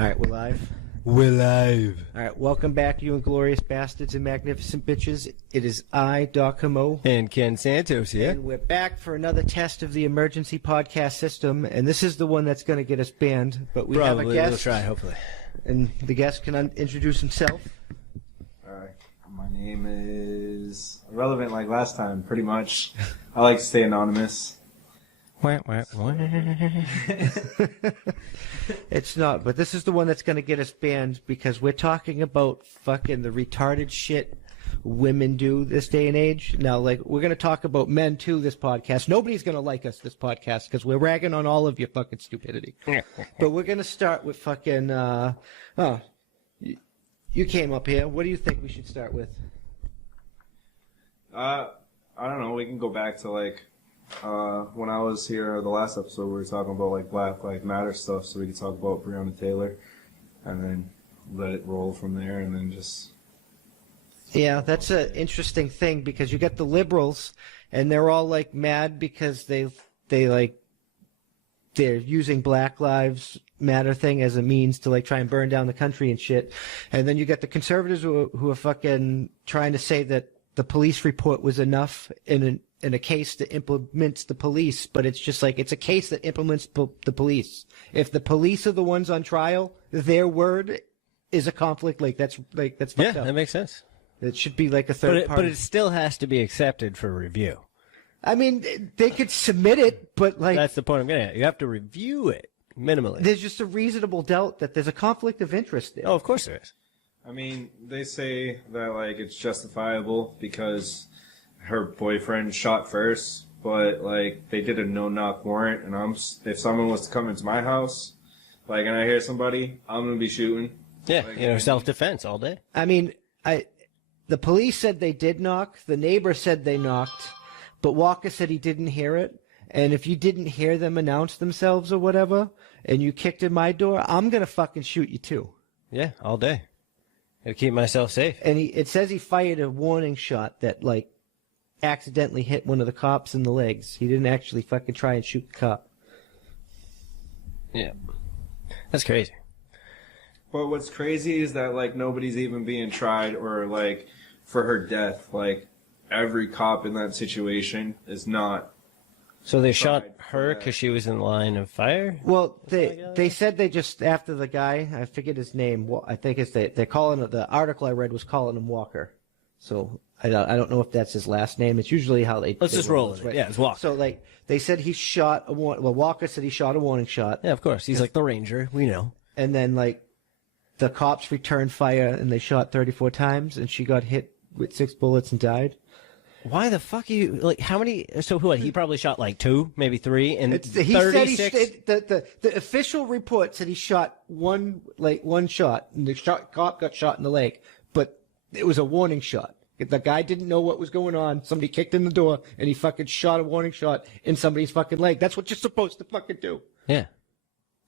All right, we're live. We're live. All right, welcome back, you Inglorious Bastards and Magnificent Bitches. It is I, Doc Hamo. And Ken Santos here. And we're back for another test of the emergency podcast system, and this is the one that's going to get us banned. But we have a guest. We'll try, hopefully. And the guest can introduce himself. All right. My name is irrelevant like last time, pretty much. I like to stay anonymous. It's not, but this is the one that's going to get us banned because we're talking about fucking the retarded shit women do this day and age. Now, like, we're going to talk about men too this podcast. Nobody's going to like us this podcast because we're ragging on all of your fucking stupidity. But we're going to start with fucking, you came up here. What do you think we should start with? I don't know. We can go back to like when I was here the last episode, we were talking about like Black Lives Matter stuff, so we could talk about Breana Taylor, and then let it roll from there, and then just. Yeah, that's an interesting thing because you get the liberals, and they're all like mad because they're using Black Lives Matter thing as a means to like try and burn down the country and shit, and then you get the conservatives who are fucking trying to say that the police report was enough in a case that implements the police, but it's just like it's a case that implements the police. If the police are the ones on trial, their word is a conflict. That's fucked up. Yeah, that makes sense. It should be like a third party. But it still has to be accepted for review. I mean, they could submit it, but like that's the point I'm getting at. You have to review it minimally. There's just a reasonable doubt that there's a conflict of interest there. Oh, of course there is. I mean, they say that like it's justifiable because her boyfriend shot first, but like they did a no-knock warrant, and if someone was to come into my house, like, and I hear somebody, I'm gonna be shooting. Yeah, like, self-defense all day. I mean, the police said they did knock. The neighbor said they knocked, but Walker said he didn't hear it. And if you didn't hear them announce themselves or whatever, and you kicked in my door, I'm gonna fucking shoot you too. Yeah, all day. Gotta keep myself safe. And it says he fired a warning shot that like accidentally hit one of the cops in the legs. He didn't actually fucking try and shoot the cop. Yeah. That's crazy. But what's crazy is that like nobody's even being tried or like for her death. Like every cop in that situation is not. So they shot her because she was in line of fire? Well, they said they just, after the guy, I forget his name, I think it's they're calling it, the article I read was calling him Walker. So I don't know if that's his last name. It's usually how they. Let's just roll it. Right? Yeah, it's Walker. So like they said he shot Walker said he shot a warning shot. Yeah, of course. He's like the ranger. We know. And then like the cops returned fire and they shot 34 times and she got hit with 6 bullets and died. Why the fuck are you, like, how many, so what, he probably shot like 2, maybe 3, and he 36? Said the official report said he shot one shot, and the cop got shot in the leg, but it was a warning shot. The guy didn't know what was going on, somebody kicked in the door, and he fucking shot a warning shot in somebody's fucking leg. That's what you're supposed to fucking do. Yeah.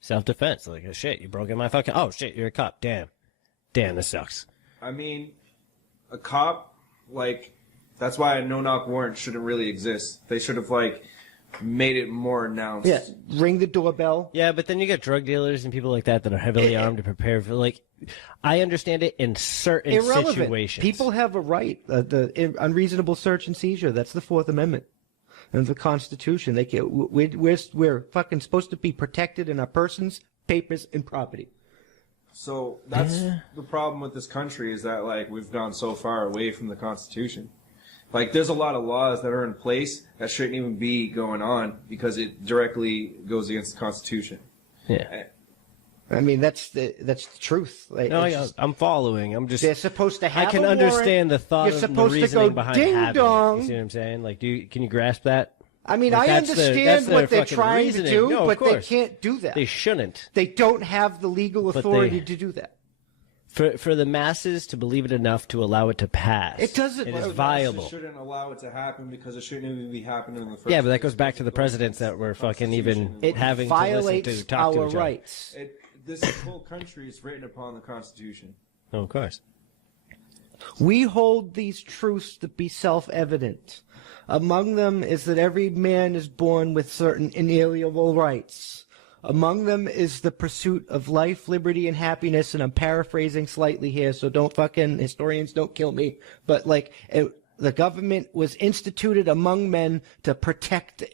Self-defense, like, oh, shit, you broke in my fucking, oh shit, you're a cop, damn, this sucks. I mean, a cop, like, that's why a no-knock warrant shouldn't really exist. They should have, like, made it more announced. Yeah, ring the doorbell. Yeah, but then you get drug dealers and people like that are heavily armed to prepare for, like, I understand it in certain situations. People have a right, the unreasonable search and seizure. That's the Fourth Amendment of the Constitution. We're fucking supposed to be protected in our persons, papers, and property. So that's the problem with this country is that, like, we've gone so far away from the Constitution. Like, there's a lot of laws that are in place that shouldn't even be going on because it directly goes against the Constitution. Yeah. I mean, that's the truth. Like, no, I'm following. I'm just. They're supposed to have. I can understand the thought of the reasoning behind having it. You see what I'm saying? Like, can you grasp that? I mean, like, I understand what they're trying to do, no, but they can't do that. They shouldn't. They don't have the legal authority to do that. For the masses to believe it enough to allow it to pass. It doesn't. It is viable. It shouldn't allow it to happen because it shouldn't even be happening in the first place. Yeah, but that goes back to the presidents that were fucking even having to listen to talk to each other. Rights. This whole country is written upon the Constitution. Oh, of course. We hold these truths to be self-evident. Among them is that every man is born with certain inalienable rights. Among them is the pursuit of life, liberty, and happiness. And I'm paraphrasing slightly here, so don't fucking historians don't kill me. But like, the government was instituted among men to protect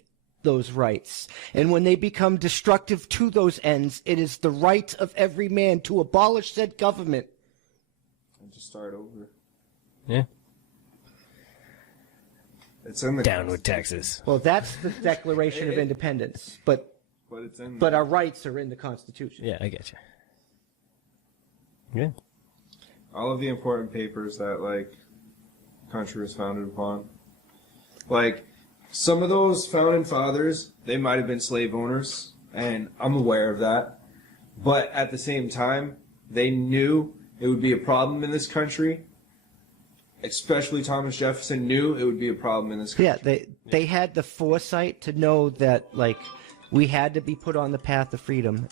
those rights. And when they become destructive to those ends, it is the right of every man to abolish said government. And just start over. Yeah. It's in the Down with Texas. Well, that's the Declaration of Independence, but it's in our rights are in the Constitution. Yeah, I get you. Yeah. all of the important papers that like country was founded upon. Like some of those founding fathers, they might have been slave owners, and I'm aware of that. But at the same time, they knew it would be a problem in this country. Especially Thomas Jefferson knew it would be a problem in this country. Yeah, they had the foresight to know that, like, we had to be put on the path of freedom.